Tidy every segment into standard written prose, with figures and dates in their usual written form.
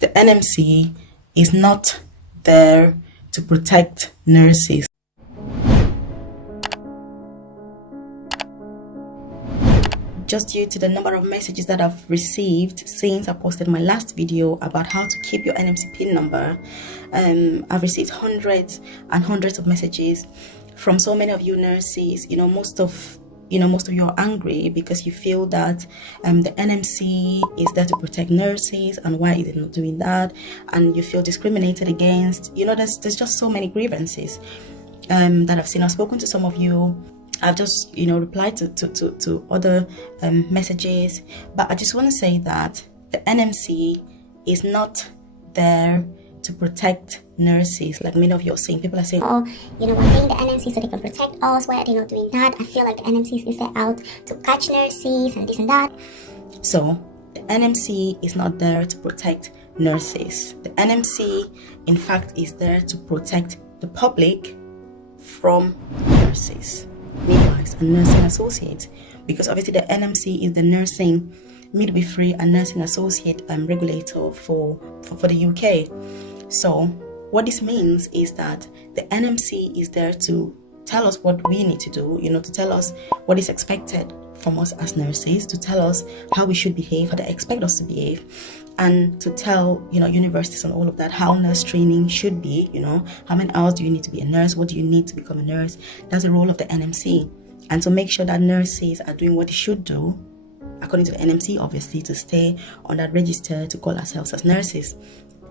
The NMC is not there to protect nurses. Just due to the number of messages that I've received since I posted my last video about how to keep your NMC PIN number, I've received hundreds and hundreds of messages from so many of you nurses. Most of you are angry because you feel that the NMC is there to protect nurses, and why is it not doing that? And you feel discriminated against. There's just so many grievances that I've seen. I've spoken to some of you. I've just replied to other messages, but I just want to say that the NMC is not there to protect nurses, like many of you are saying. People are saying, we're paying the NMC so they can protect us. Why are they not doing that? I feel like the NMC is there out to catch nurses and this and that. So the NMC is not there to protect nurses. The NMC, in fact, is there to protect the public from nurses, midwives and nursing associates, because obviously the NMC is the nursing, midwifery and nursing associate regulator for the UK. So what this means is that the NMC is there to tell us what we need to do, to tell us what is expected from us as nurses, to tell us how we should behave, how they expect us to behave, and to tell universities and all of that how nurse training should be. How many hours do you need to be a nurse? What do you need to become a nurse? That's the role of the NMC, and to make sure that nurses are doing what they should do according to the NMC, obviously, to stay on that register to call ourselves as nurses.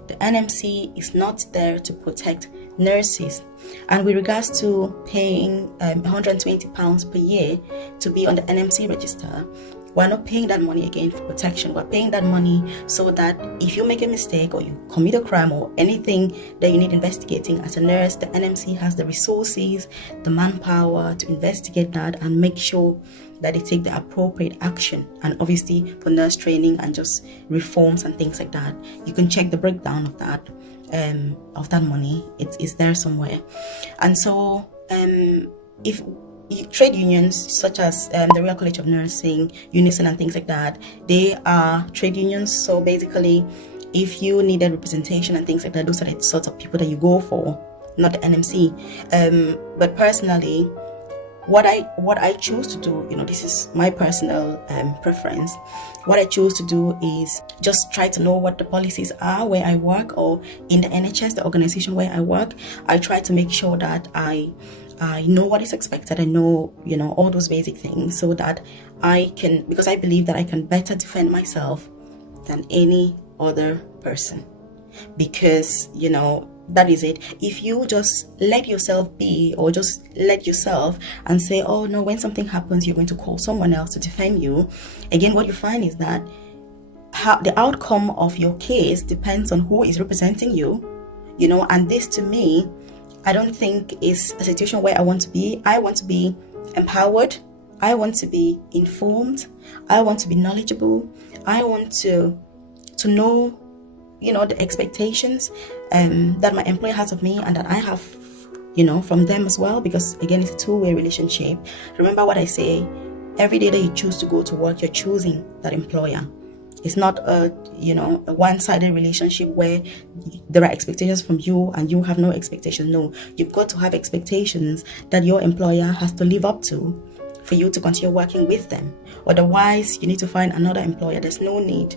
The NMC is not there to protect nurses. And with regards to paying £120 per year to be on the NMC register, we're not paying that money again for protection. We're paying that money so that if you make a mistake or you commit a crime or anything that you need investigating as a nurse, the NMC has the resources, the manpower to investigate that and make sure that they take the appropriate action. And obviously for nurse training and just reforms and things like that, you can check the breakdown of that money. It is there somewhere. And so if trade unions such as the Royal College of Nursing, Unison and things like that, they are trade unions. So basically, if you needed representation and things like that, those are the sorts of people that you go for, not the NMC. But personally, what I choose to do, this is my personal preference. What I choose to do is just try to know what the policies are where I work, or in the NHS, the organization where I work. I try to make sure that I know what is expected. I know, all those basic things, so that I can, because I believe that I can better defend myself than any other person. Because, that is it. If you just let yourself be, or just let yourself and say, oh no, when something happens, you're going to call someone else to defend you. Again, what you find is that the outcome of your case depends on who is representing you, and this to me, I don't think is a situation where I want to be. I want to be empowered. I want to be informed. I want to be knowledgeable. I want to know, the expectations that my employer has of me and that I have, from them as well. Because again, it's a two-way relationship. Remember what I say, every day that you choose to go to work, you're choosing that employer. It's not a one-sided relationship where there are expectations from you and you have no expectations. No, you've got to have expectations that your employer has to live up to for you to continue working with them. Otherwise, you need to find another employer. There's no need.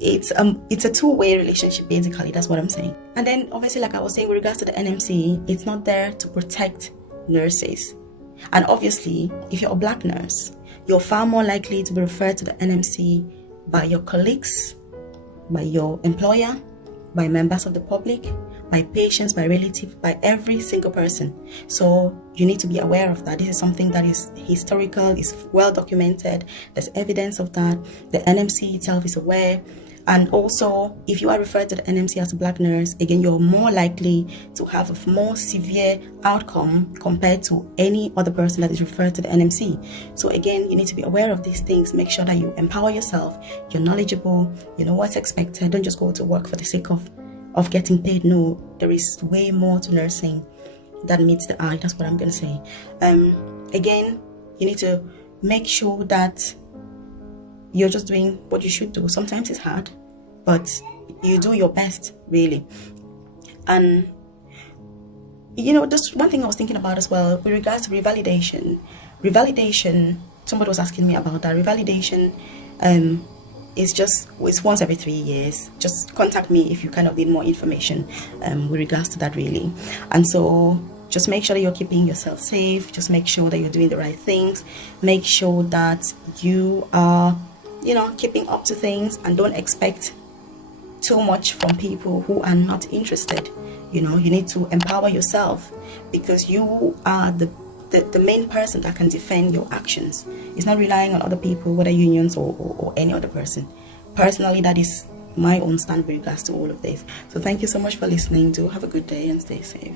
It's a two-way relationship, basically. That's what I'm saying. And then obviously, like I was saying, with regards to the NMC, it's not there to protect nurses. And obviously, if you're a black nurse, you're far more likely to be referred to the NMC by your colleagues, by your employer, by members of the public, by patients, by relatives, by every single person. So you need to be aware of that. This is something that is historical, is well documented. There's evidence of that. The NMC itself is aware. And also, if you are referred to the NMC as a black nurse, again, you're more likely to have a more severe outcome compared to any other person that is referred to the NMC. So again, you need to be aware of these things. Make sure that you empower yourself. You're knowledgeable. You know what's expected. Don't just go to work for the sake of getting paid. No, there is way more to nursing that meets the eye. That's what I'm going to say. Again, you need to make sure that you're just doing what you should do. Sometimes it's hard, but you do your best, really. And just one thing I was thinking about as well with regards to revalidation. Somebody was asking me about that. Revalidation it's once every 3 years. Just contact me if you kind of need more information with regards to that, really. And so just make sure that you're keeping yourself safe. Just make sure that you're doing the right things. Make sure that you are keeping up to things, and don't expect too much from people who are not interested. You need to empower yourself, because you are the main person that can defend your actions. It's not relying on other people, whether unions or any other person. Personally, that is my own stand with regards to all of this. So thank you so much for listening. Do have a good day and stay safe.